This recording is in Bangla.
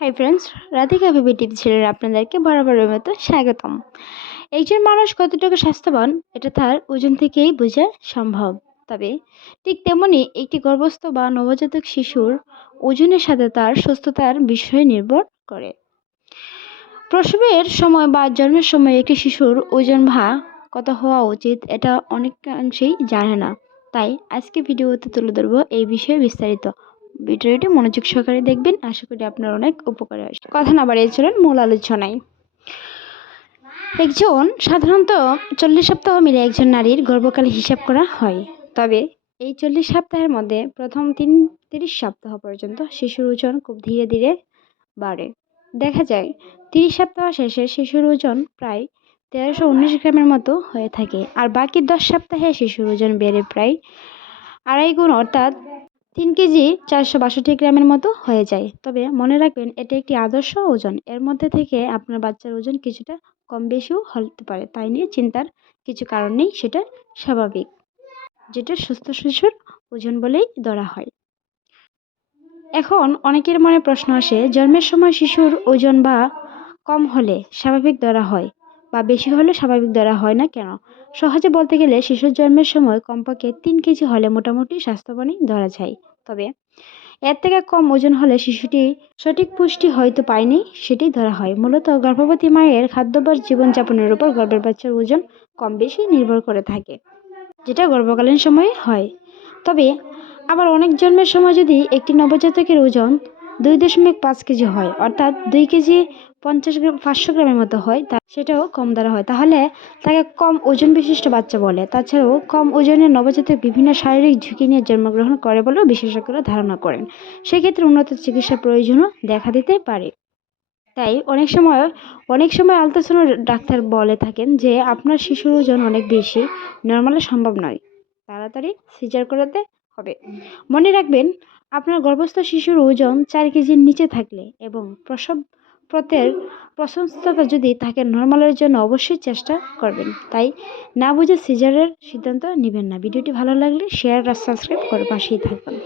হাই ফ্রেন্ডস রাধিকা ভেবে টিপ ছেলের আপনাদেরকে বরাবরের মতো স্বাগতম। একজন মানুষ কতটুকু স্বাস্থ্যবান, এটা তার ওজন থেকেই বোঝা সম্ভব। তবে ঠিক তেমনি একটি গর্ভস্থ বা নবজাতক শিশুর ওজনের সাথে তার সুস্থতার বিষয়ে নির্ভর করে। প্রসবের সময় বা জন্মের সময় একটি শিশুর ওজন ভা কত হওয়া উচিত, এটা অনেকাংশেই জানে না। তাই আজকে ভিডিওতে তুলে ধরবো এই বিষয়ে বিস্তারিত। ভিডিওটি মনোযোগ সহকারে দেখবেন। আশা করি আপনার অনেক উপকারে আসবে। কথা না বাড়িয়ে চলেন মূল আলোচনায়। একজন, সাধারণত চল্লিশ সপ্তাহ মিলে একজন নারীর গর্ভকাল হিসাব করা হয়। তবে এই চল্লিশ সপ্তাহের মধ্যে প্রথম তিন, তিরিশ সপ্তাহ পর্যন্ত শিশুর ওজন খুব ধীরে ধীরে বাড়ে। দেখা যায়, তিরিশ সপ্তাহ শেষে শিশুর ওজন প্রায় তেরোশো উনিশ গ্রামের মতো হয়ে থাকে। আর বাকি দশ সপ্তাহে শিশুর ওজন বেড়ে প্রায় আড়াই গুণ, অর্থাৎ তিন কেজি চারশো বাষট্টি গ্রামের মতো হয়ে যায়। তবে মনে রাখবেন, এটা একটি আদর্শ ওজন। এর মধ্যে থেকে আপনার বাচ্চার ওজন কিছুটা কম বেশিও হতে পারে। তাই নিয়ে চিন্তার কিছু কারণ নেই, সেটা স্বাভাবিক। যেটা সুস্থ শিশুর ওজন বলেই ধরা হয়। এখন অনেকের মনে প্রশ্ন আসে, জন্মের সময় শিশুর ওজন বা কম হলে স্বাভাবিক ধরা হয় বা বেশি হলে স্বাভাবিক ধরা হয় না কেন? সহজে বলতে গেলে, শিশুর জন্মের সময় কমপক্ষে তিন কেজি হলে মোটামুটি স্বাস্থ্যবানই ধরা যায়। তবে এর থেকে কম ওজন হলে শিশুটি সঠিক পুষ্টি হয়তো পায়নি, সেটি ধরা হয়। মূলত গর্ভবতী মায়ের খাদ্যাভ্যাস জীবনযাপনের উপর গর্ভের বাচ্চার ওজন কম বেশি নির্ভর করে থাকে, যেটা গর্ভকালীন সময়ে হয়। তবে আবার অনেক জন্মের সময় যদি একটি নবজাতকের ওজন দুই দশমিক পাঁচ কেজি হয়, অর্থাৎ দুই কেজি পঞ্চাশ গ্রাম, পাঁচশো গ্রামের মতো হয়, তা সেটাও কম দ্বারা হয়। তাহলে তাকে কম ওজন বিশিষ্ট বাচ্চা বলে। তাছাড়াও কম ওজনের নবজাতক বিভিন্ন শারীরিক ঝুঁকি নিয়ে জন্মগ্রহণ করে বলেও বিশেষজ্ঞরা ধারণা করেন। সেক্ষেত্রে উন্নত চিকিৎসার প্রয়োজনও দেখা দিতে পারে। তাই অনেক সময় অনেক সময় আলট্রাসাউন্ড ডাক্তার বলে থাকেন যে, আপনার শিশুর ওজন অনেক বেশি, নর্মালে সম্ভব নয়। তাড়াতাড়ি সিজার করাতে হবে। মনে রাখবেন, আপনার গর্ভস্থ শিশুর ওজন চার কেজির নিচে থাকলে এবং প্রসব পথের প্রশংসতা যদি থাকে নর্মালের জন্য অবশ্যই চেষ্টা করবেন। তাই না বুঝে সিজারের সিদ্ধান্ত নেবেন না। ভিডিওটি ভালো লাগলে শেয়ার আর সাবস্ক্রাইব করে পাশেই থাকবেন